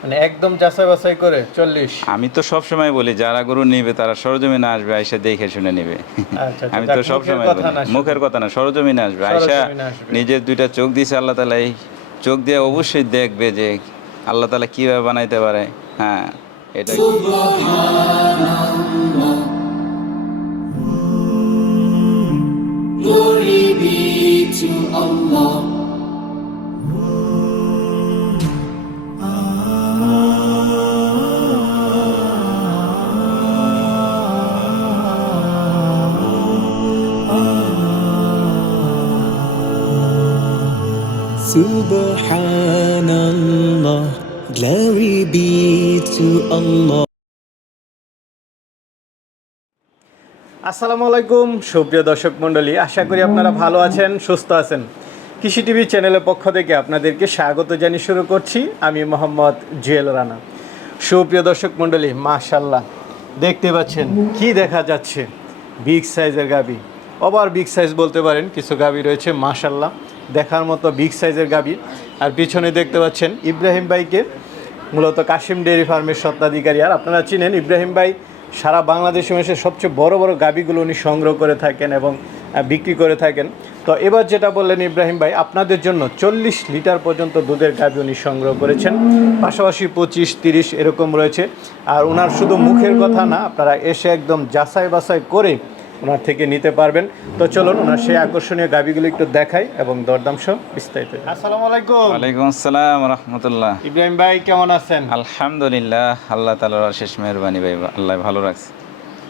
মানে একদম যাচাই বাছাই করে চল্লিশ। আমি তো সব সময় বলি যারা গরু নিবে তারা সরজমিনে আসবে আইসা দেখে শুনে নেবে। আচ্ছা, আমি তো সব সময় বলি মুখের কথা না সরজমিনে আসবে। আইসা নিজের দুইটা চোখ দিছে আল্লাহ তালা এই চোখ দিয়ে অবশ্যই দেখবে যে আল্লাহ তালা কীভাবে বানাইতে পারে। হ্যাঁ এটা Glory be to Allah. Subhanallah, glory be to Allah. আসসালামু আলাইকুম সুপ্রিয় দর্শক মণ্ডলী আশা করি আপনারা ভালো আছেন সুস্থ আছেন। কৃষি টিভি চ্যানেলের পক্ষ থেকে আপনাদেরকে স্বাগত জানিয়ে শুরু করছি। আমি মোহাম্মদ জুয়েল রানা। সুপ্রিয় দর্শক মণ্ডলী মাশাল্লাহ দেখতে পাচ্ছেন কি দেখা যাচ্ছে। বিগ সাইজের গাবি। ওভার বিগ সাইজ বলতে পারেন কিছু গাবি রয়েছে মাশাল্লাহ দেখার মতো বিগ সাইজের গাবি আর পিছনে দেখতে পাচ্ছেন ইব্রাহিম বাইকে মূলত কাশিম ডেয়ারি ফার্মের স্বত্বাধিকারী। আর আপনারা চিনেন, ইব্রাহিম ভাই সারা বাংলাদেশে মেশে সবচেয়ে বড় বড় গাবিগুলো উনি সংগ্রহ করে থাকেন এবং বিক্রি করে থাকেন। তো এবার যেটা বললেন ইব্রাহিম ভাই, আপনাদের জন্য চল্লিশ লিটার পর্যন্ত দুধের গাবি উনি সংগ্রহ করেছেন। পাশাপাশি পঁচিশ, তিরিশ এরকম রয়েছে। আর ওনার শুধু মুখের কথা না, আপনারা এসে একদম যাচাই বাছাই করে ওনার থেকে নিতে পারবেন। তো চলুন ওনার সেই আকর্ষণীয় গাবিগুলো একটু দেখাই এবং দরদাম সহ বিস্তারিত আসসালামু আলাইকুম। ওয়ালাইকুম আসসালাম রহমতুল্লাহ। ইব্রাহিম ভাই কেমন আছেন? আলহামদুলিল্লাহ আল্লাহ তালার শেষ মেহরবানি ভাই আল্লাহ ভালো রাখছে।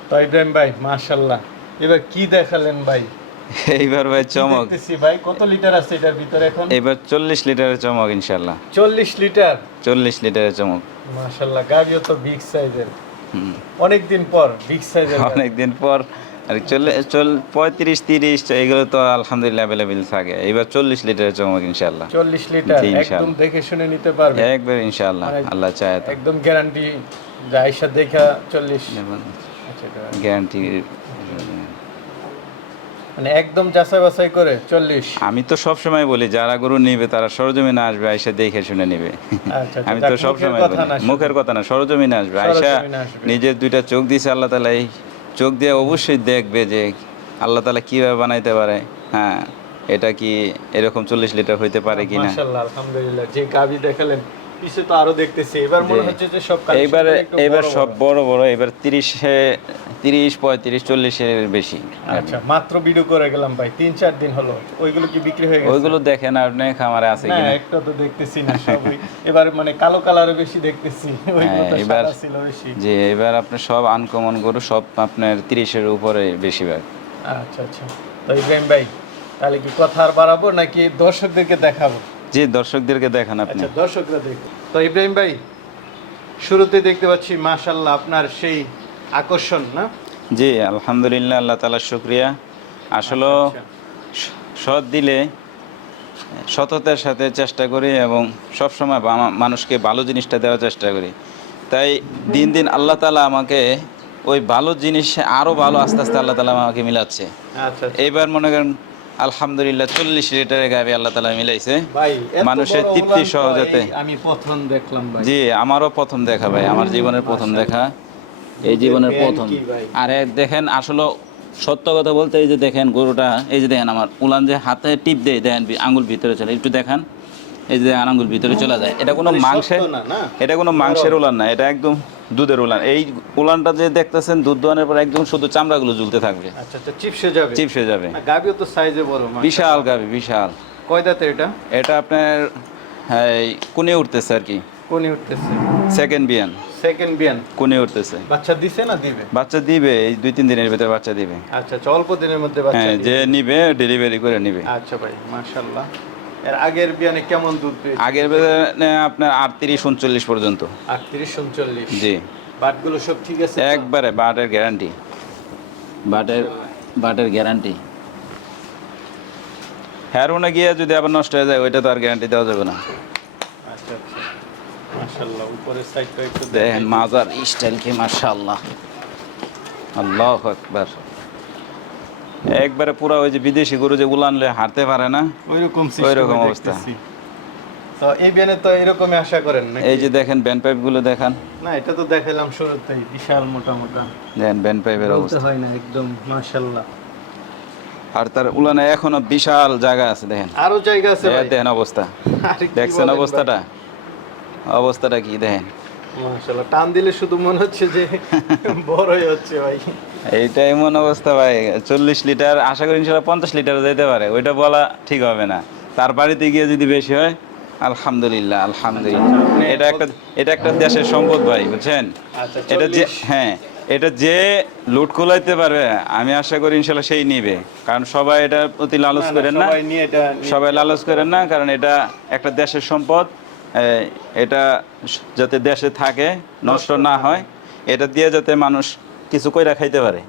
তো ইব্রাহিম ভাই মাশাল্লাহ এবার কি দেখালেন ভাই? এইবার ভাই চমক। ভাই? কত লিটার আছে এটার ভিতরে এখন? এবার চল্লিশ লিটারের চমক ইনশাল্লাহ চল্লিশ লিটার? চল্লিশ লিটারের চমক। মাশাল্লাহ গাড়িও তো বিগ সাইজের হুম। অনেক দিন পর বিগ সাইজের অনেকদিন পর আর চল্লিশ চল পঁয়ত্রিশ তিরিশ এগুলো তো আলহামদুলিল্লাহ অ্যাভেলেবেল থাকে। এবার চল্লিশ লিটারের চমক ইনশাল্লাহ চল্লিশ লিটার একদম দেখে শুনে নিতে পারবে। একবার ইনশাল্লাহ মানে- আল্লাহ চায় একদম গ্যারান্টি আইসা দেখা চল্লিশ। আচ্ছা, গ্যারান্টি মানে একদম যাচাই বাছাই করে চল্লিশ। আমি তো সব সময় বলি যারা গরু নিবে তারা সরজমিনে আসবে আয়সা দেখে শুনে নেবে। আচ্ছা, আমি তো সব সময় বলি মুখের কথা না সরজমিনে আসবে। আয়সা নিজের দুইটা চোখ দিছে আল্লাহ তালা এই চোখ দিয়ে অবশ্যই দেখবে যে আল্লাহ তালা কীভাবে বানাইতে পারে হ্যাঁ এটা কি এরকম চল্লিশ লিটার হইতে পারে কি না আলহামদুলিল্লাহ যে গাবি দেখালেন পিছে তো আরও দেখতেছি এবার মনে। হচ্ছে যে সব এবার সব। বড় বড় এবার তিরিশে তিরিশ পঁয়ত্রিশ চল্লিশের বেশি। আচ্ছা মাত্র ভিডিও করে গেলাম ভাই তিন চার দিন হলো। ওইগুলো কি বিক্রি হয়ে গেছে? ওইগুলো দেখেন আপনি খামারে আছে কিনা। একটা তো দেখতেছি না সবই। এবার মানে কালো কালারে বেশি দেখতেছি ওইগুলো তো হ্যাঁ, এবার- সাদা ছিল বেশি। যে এবার আপনার সব আনকমন গরু সব আপনার তিরিশের উপরে বেশিরভাগ। আচ্ছা আচ্ছা। তো ইব্রাহিম ভাই তাহলে কি কথা আর বাড়াবো নাকি দর্শকদেরকে দেখাবো? যে দর্শকদেরকে দেখান আপনি। আচ্ছা দর্শকরা দেখো তো ইব্রাহিম ভাই শুরুতে দেখতে পাচ্ছি মাশাল্লাহ আপনার সেই আকর্ষণ না? জি আলহামদুলিল্লাহ আল্লাহ তালার শুক্রিয়া। আসলে আচ্ছা, সৎ দিলে সততার সাথে চেষ্টা করি এবং সবসময় মানুষকে ভালো জিনিসটা দেওয়ার চেষ্টা করি। তাই দিন দিন আল্লাহ তালা আমাকে ওই ভালো জিনিস আরও ভালো আস্তে আস্তে আল্লাহ তালা আমাকে মিলাচ্ছে। আচ্ছা আচ্ছা। এইবার মনে করেন আলহামদুলিল্লাহ চল্লিশ লিটারের গাবি আল্লাহ তালা মিলাইছে। মানুষের তৃপ্তি সহজাতে। আমি প্রথম দেখলাম জি আমারও প্রথম দেখা ভাই। আমার জীবনের প্রথম দেখা। এই জীবনের প্রথম। আর দেখেন আসলে সত্য কথা বলতে এই যে দেখেন গরুটা এই যে দেখেন আমার উলান যে হাতে টিপ দেয় দেখেন আঙ্গুল ভিতরে চলে একটু দেখান। এই যে আঙ্গুল ভিতরে চলে যায়। এটা কোনো মানে মাংসের? এটা কোনো মাংসের উলান না এটা একদম দুধের উলান। এই উলানটা যে দেখতেছেন দুধ দোয়ানোর পর একদম শুধু চামড়াগুলো ঝুলতে থাকবে। আচ্ছা আচ্ছা চিপসে যাবে। চিপসে যাবে। তো সাইজে বড় বিশাল গাবি বিশাল। কয় দাঁতে এটা? এটা আপনার কোনে উঠতেছে আর কি। কোনি উঠতেছে। সেকেন্ড বিয়ান। সেকেন্ড বিয়ান। কোনে উঠতেছে? বাচ্চা দিছে না দিবে? বাচ্চা দিবে এই দুই তিন দিনের ভিতরে বাচ্চা দিবে। আচ্ছা আচ্ছা অল্প দিনের মধ্যে বাচ্চা হ্যাঁ যে নিবে ডেলিভারি করে নিবে। আচ্ছা ভাই মাশাআল্লাহ। এর আগের বিয়ানে কেমন দুধ পেয়েছে? আগের বেলায় আপনার আটত্রিশ উনচল্লিশ পর্যন্ত। আটত্রিশ উনচল্লিশ। জি। বাটগুলো সব ঠিক আছে একবারে বাটের গ্যারান্টি বাটের বাটের গ্যারান্টি হ্যারোনে গিয়ে যদি আবার নষ্ট হয়ে যায় ওইটা তো আর গ্যারান্টি দেওয়া যাবে না। মাশাআল্লাহ উপরের সাইডটা একটু দেখেন। মাজার স্টাইল কি মাশাআল্লাহ। আল্লাহ আকবার। একবারে পুরো ওই যে বিদেশি গরু যে উলানলে হাঁটতে পারে না ওইরকম ওইরকম অবস্থা। তো এই বিয়ানে তো এরকমই আশা করেন নাকি? এই যে দেখেন ব্যান্ড পাইপগুলো দেখান। না এটা তো দেখাইলাম শুরুতেই বিশাল মোটা মোটা। দেখেন ব্যান্ড পাইপের অবস্থা। হয় না একদম মাশাল্লাহ আর তার উলানে এখনও বিশাল জায়গা আছে দেখেন। আরও জায়গা আছে ভাই। দেখেন অবস্থা। দেখছেন অবস্থাটা? অবস্থাটা কি দেখেন। ভাই? মাশাল্লাহ টান দিলে শুধু মনে হচ্ছে যে বড়ই হচ্ছে ভাই। এইটা এমন অবস্থা ভাই চল্লিশ লিটার আশা করি ইনশাল্লাহ পঞ্চাশ লিটার যেতে পারে ওইটা বলা ঠিক হবে না। তার বাড়িতে গিয়ে যদি বেশি হয় আলহামদুলিল্লাহ আলহামদুলিল্লাহ। এটা একটা এটা একটা দেশের সম্পদ ভাই বুঝছেন? আচ্ছা এটা যে হ্যাঁ এটা যে লুট কুলাইতে পারবে আমি আশা করি ইনশাল্লাহ সেই নিবে। কারণ সবাই এটা প্রতি লালচ করেন না। সবাই নিয়ে এটা সবাই লালচ করেন না কারণ এটা একটা দেশের সম্পদ। এটা যাতে দেশে থাকে নষ্ট না হয় এটা দিয়ে যাতে মানুষ কিছু কইরা খাইতে পারে।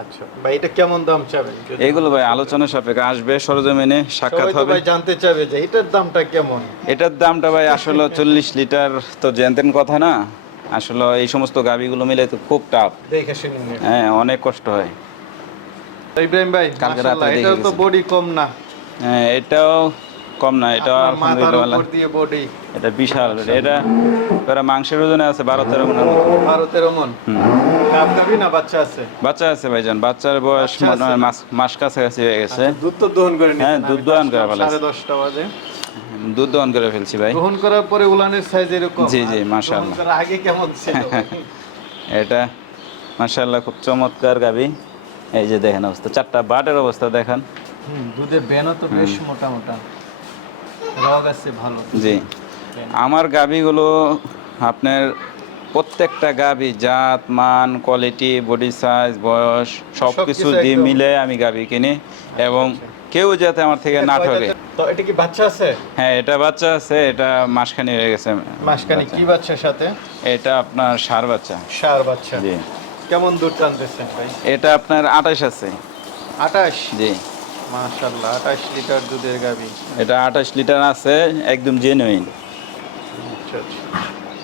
আচ্ছা ভাই এটা কেমন দাম চাবেন? এইগুলো ভাই আলোচনা সাপেক্ষে আসবে সরজমিনে সাক্ষাৎ হবে। ভাই জানতে চাবে যে এটার দামটা কেমন? এটার দামটা ভাই আসলে চল্লিশ লিটার তো জানতেন কথা না। আসলে এই সমস্ত গাবিগুলো মিলে তো খুব টাফ। হ্যাঁ অনেক কষ্ট হয়। ইব্রাহিম ভাই কালকে রাতে তো বডি কম না। হ্যাঁ এটাও কম না মাথার আলহামদুলিল্লাহ দিয়ে বডি এটা বিশাল এটা ওরা মাংসের ওজনে আছে বারো তেরো মনের মতো ভারতের মন। না বাচ্চা আছে? বাচ্চা আছে ভাইজান বাচ্চার বয়স মনে হয় মাস কাছাকাছি হয়ে গেছে। আচ্ছা, দুধ তো দহন করে হ্যাঁ, দুধ দহন করে সাড়ে দশটা বাজে। দুধ দহন করে ফেলছি ভাই। গ্রহণ করার পরে উলানের সাইজ এরকম। জি, জি, মাশাআল্লাহ। আগে কেমন ছিল? এটা মাশাআল্লাহ খুব চমৎকার গাবি। এই যে দেখেন অবস্থা চারটা বাটের অবস্থা দেখেন। দুধের তো বেশ মোটা মোটা। জি। আমার গাবিগুলো আপনার প্রত্যেকটা গাবি জাত মান কোয়ালিটি বডি সাইজ বয়স সব কিছু দিয়ে মিলে আমি গাবি কিনি এবং কেউ যাতে আমার থেকে না ঠকে। তো এটা কি বাচ্চা আছে? হ্যাঁ এটা বাচ্চা আছে এটা মাসখানি হয়ে গেছে। মাসখানি। কি বাচ্চার সাথে? এটা আপনার সার বাচ্চা। সার বাচ্চা। জি। কেমন দুধ টানতেছেন ভাই? এটা আপনার আঠাশ আছে। আটাশ জি। মাশাল্লাহ আটাশ লিটার দুধের গাবি এটা আঠাশ লিটার আছে একদম জেনুইন আচ্ছা আচ্ছা।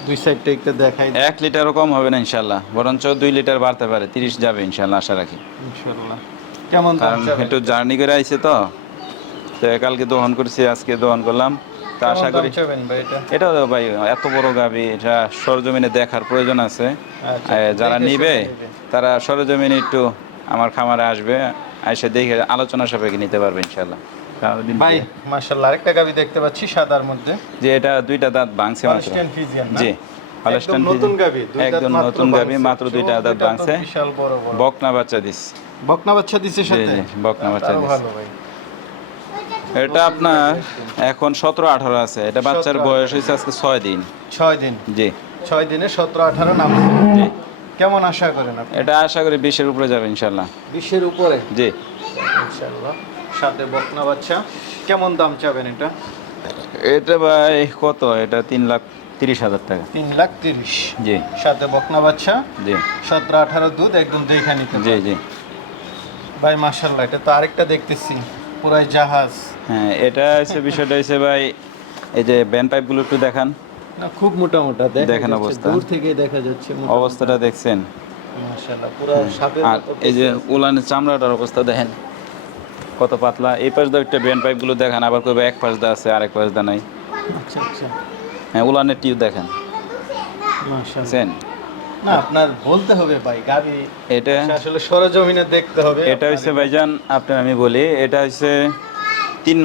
দুই সাইডটা একটু দেখাই লিটারও কম হবে না ইনশাল্লাহ বরঞ্চ দুই লিটার বাড়তে পারে তিরিশ যাবে ইনশাল্লাহ আশা রাখি। ইনশাআল্লাহ। কেমন দাম একটু জার্নি করে আইছে তো তো কালকে দহন করছি আজকে দহন করলাম। তা আশা করি এটা? ভাই এত বড় গাবি এটা সরজমিনে দেখার প্রয়োজন আছে। আচ্ছা, যারা নিবে। তারা সরজমিনে একটু আমার খামারে আসবে। এসে দেখে আলোচনা সাপেক্ষে নিতে পারবে ইনশাল্লাহ ভাই মাশাল্লাহ আরেকটা গাবি দেখতে পাচ্ছি সাদার মধ্যে। যে এটা দুইটা দাঁত ভাঙছে মাত্র। জি হলস্টাইন নতুন গাবি একদম নতুন গাবি মাত্র দুইটা দাঁত ভাঙছে। বিশাল বড় বড়। বকনা বাচ্চা দিস। বকনা বাচ্চা দিছে সাথে? বকনা বাচ্চা। ভালো ভাই। এটা আপনার এখন সতেরো আঠারো আছে। এটা বাচ্চার বয়স হয়েছে আজকে ছয় দিন। ছয় দিন। জি। ছয় দিনে সতেরো আঠারো নাম জি। কেমন আশা করেন আপনি? এটা আশা করি বিশের উপরে যাবে ইনশাল্লাহ বিশের উপরে? জি। ইনশাআল্লাহ। সাথে বকনা বাচ্চা। কেমন দাম চাবেন এটা? এটা ভাই কত? এটা তিন লাখ তিরিশ হাজার টাকা। তিন লাখ তিরিশ। জি। সাথে বকনা বাচ্চা। জি। সতেরো আঠারো দুধ একদম দেখে নিতে জি জি। ভাই মাশাল্লাহ এটা তো আরেকটা দেখতেছি। পুরাই জাহাজ। হ্যাঁ এটা হচ্ছে বিষয়টা হচ্ছে ভাই এই যে ব্যান্ড পাইপগুলো একটু দেখান। না খুব মোটা মোটা দেখেন অবস্থা। দূর থেকেই দেখা যাচ্ছে অবস্থাটা দেখছেন। পুরো সাপের আর এই যে উলানের চামড়াটার অবস্থা দেখেন কত পাতলা। এই পাশ দিয়ে একটা ব্যান্ড পাইপগুলো দেখান আবার কবে এক পাশ দা আছে আরেক পাশ দা নাই। আচ্ছা আচ্ছা। হ্যাঁ উলানের টিউব দেখেন। বুঝছেন না আপনার বলতে হবে ভাই গাবি এটা আসলে সরজমিনে দেখতে হবে। এটা হচ্ছে ভাইজান আপনার আমি বলি এটা হচ্ছে তিন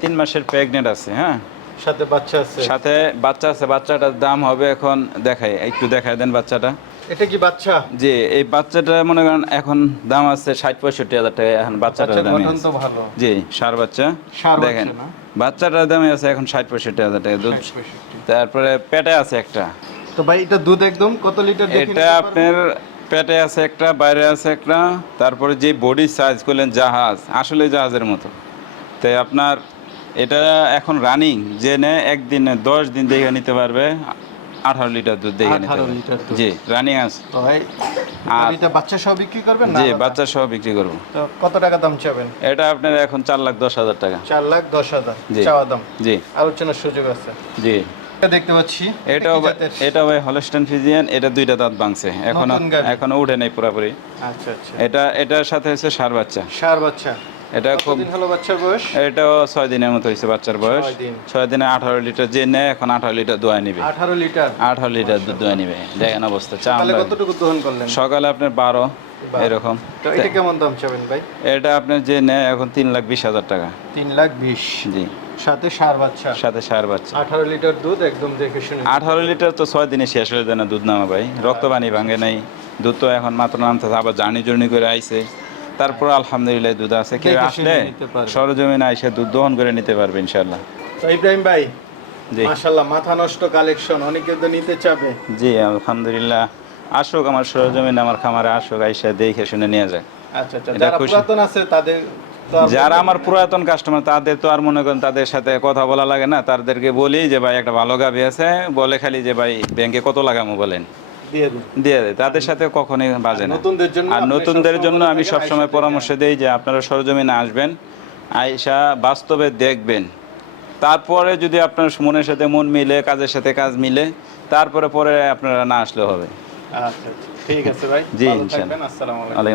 তিন মাসের প্রেগনেন্ট আছে হ্যাঁ? সাথে বাচ্চা আছে? সাথে বাচ্চা আছে বাচ্চাটার দাম হবে এখন দেখাই একটু দেখাই দেন বাচ্চাটা। এটা কি বাচ্চা? যে এই বাচ্চাটা মনে করেন এখন দাম আছে ষাট পঁয়ষট্টি হাজার টাকা এখন বাচ্চাটার দাম ভালো। জি সার বাচ্চা। দেখেন? বাচ্চাটার দামে আছে এখন ষাট পঁয়ষট্টি হাজার টাকা দুধ তারপরে পেটে আছে একটা। তো ভাই এটা দুধ একদম কত লিটার এটা আপনার পেটে আছে একটা বাইরে আছে একটা তারপরে যে বডি সাইজ করলেন জাহাজ আসলে জাহাজের মতো। তাই আপনার এটা এখন রানিং যে নে একদিনে দশ দিন দেখে নিতে পারবে আঠারো লিটার দুধ দেখে নিতে পারবে। জি রানিং আছে। তো আর- এটা বাচ্চা সহ বিক্রি করবেন না জি বাচ্চা সহ বিক্রি করব। তো কত টাকা দাম চাবেন? এটা আপনার এখন চার লাখ দশ হাজার টাকা। চার লাখ দশ হাজার। চাওয়া দাম। জি। আলোচনার সুযোগ আছে। জি। এটা দেখতে পাচ্ছি এটাও এটা ভাই ফিজিয়ান এটা দুইটা দাঁত ভাঙছে। এখনও এখনও উঠে নাই পুরোপুরি। আচ্ছা আচ্ছা। এটা এটার সাথে হচ্ছে সার বাচ্চা। সার বাচ্চা। এটা খুব হলো বাচ্চার বয়স? এটাও ছয় দিনের মতো হয়েছে বাচ্চার বয়স। ছয় দিনে। আঠারো লিটার যে নেয় এখন আঠারো লিটার দোয়া নিবে। আঠারো লিটার? আঠারো লিটার দুধ দোয়া নিবে। দেখেন অবস্থা চা কতটুকু দহন করলেন? সকালে আপনার বারো এরকম। তো এটা কেমন দাম চাবেন ভাই? এটা আপনার যে নেয় এখন তিন লাখ বিশ হাজার টাকা। তিন লাখ বিশ? জি। সাথে সার বাচ্চা? সাথে সার বাচ্চা। আঠারো লিটার দুধ একদম দেখে শুনে। আঠারো লিটার তো ছয় দিনে শেষ হয়ে যায় না দুধ নামা ভাই। রক্ত পানি ভাঙে নাই। দুধ তো এখন মাত্র নামতে আবার জার্নি জর্নি করে আইছে। তারপর আলহামদুলিল্লাহ দুধ আছে। কেউ আসলে সরজমিনে আইসে দুধ দহন করে নিতে পারবে ইনশাল্লাহ তো ইব্রাহিম ভাই মাশাল্লাহ মাথা নষ্ট কালেকশন অনেকে তো নিতে চাবে। জি আলহামদুলিল্লাহ। আসুক আমার সরজমিনে আমার খামারে আসুক আইসা দেখে শুনে নিয়ে যায় আচ্ছা আচ্ছা যারা পুরাতন আছে তাদের যারা আমার পুরাতন কাস্টমার তাদের তো আর মনে করেন তাদের সাথে কথা বলা লাগে না। তাদেরকে বলি যে ভাই একটা ভালো গাভি আছে। বলে খালি যে ভাই ব্যাংকে কত লাগামো? বলেন। দিয়ে দেয় তাদের সাথে কখনোই বাজে না। আর নতুনদের জন্য আমি সবসময় পরামর্শ দিই যে আপনারা সরজমিনে আসবেন আইসা বাস্তবে দেখবেন। তারপরে যদি আপনার মনের সাথে মন মিলে কাজের সাথে কাজ মিলে তারপরে পরে আপনারা না আসলে হবে। আচ্ছা আচ্ছা, ঠিক আছে ভাই। জি, আসসালামাইকুম আসসালামু আলাইকুম। আলাইকুম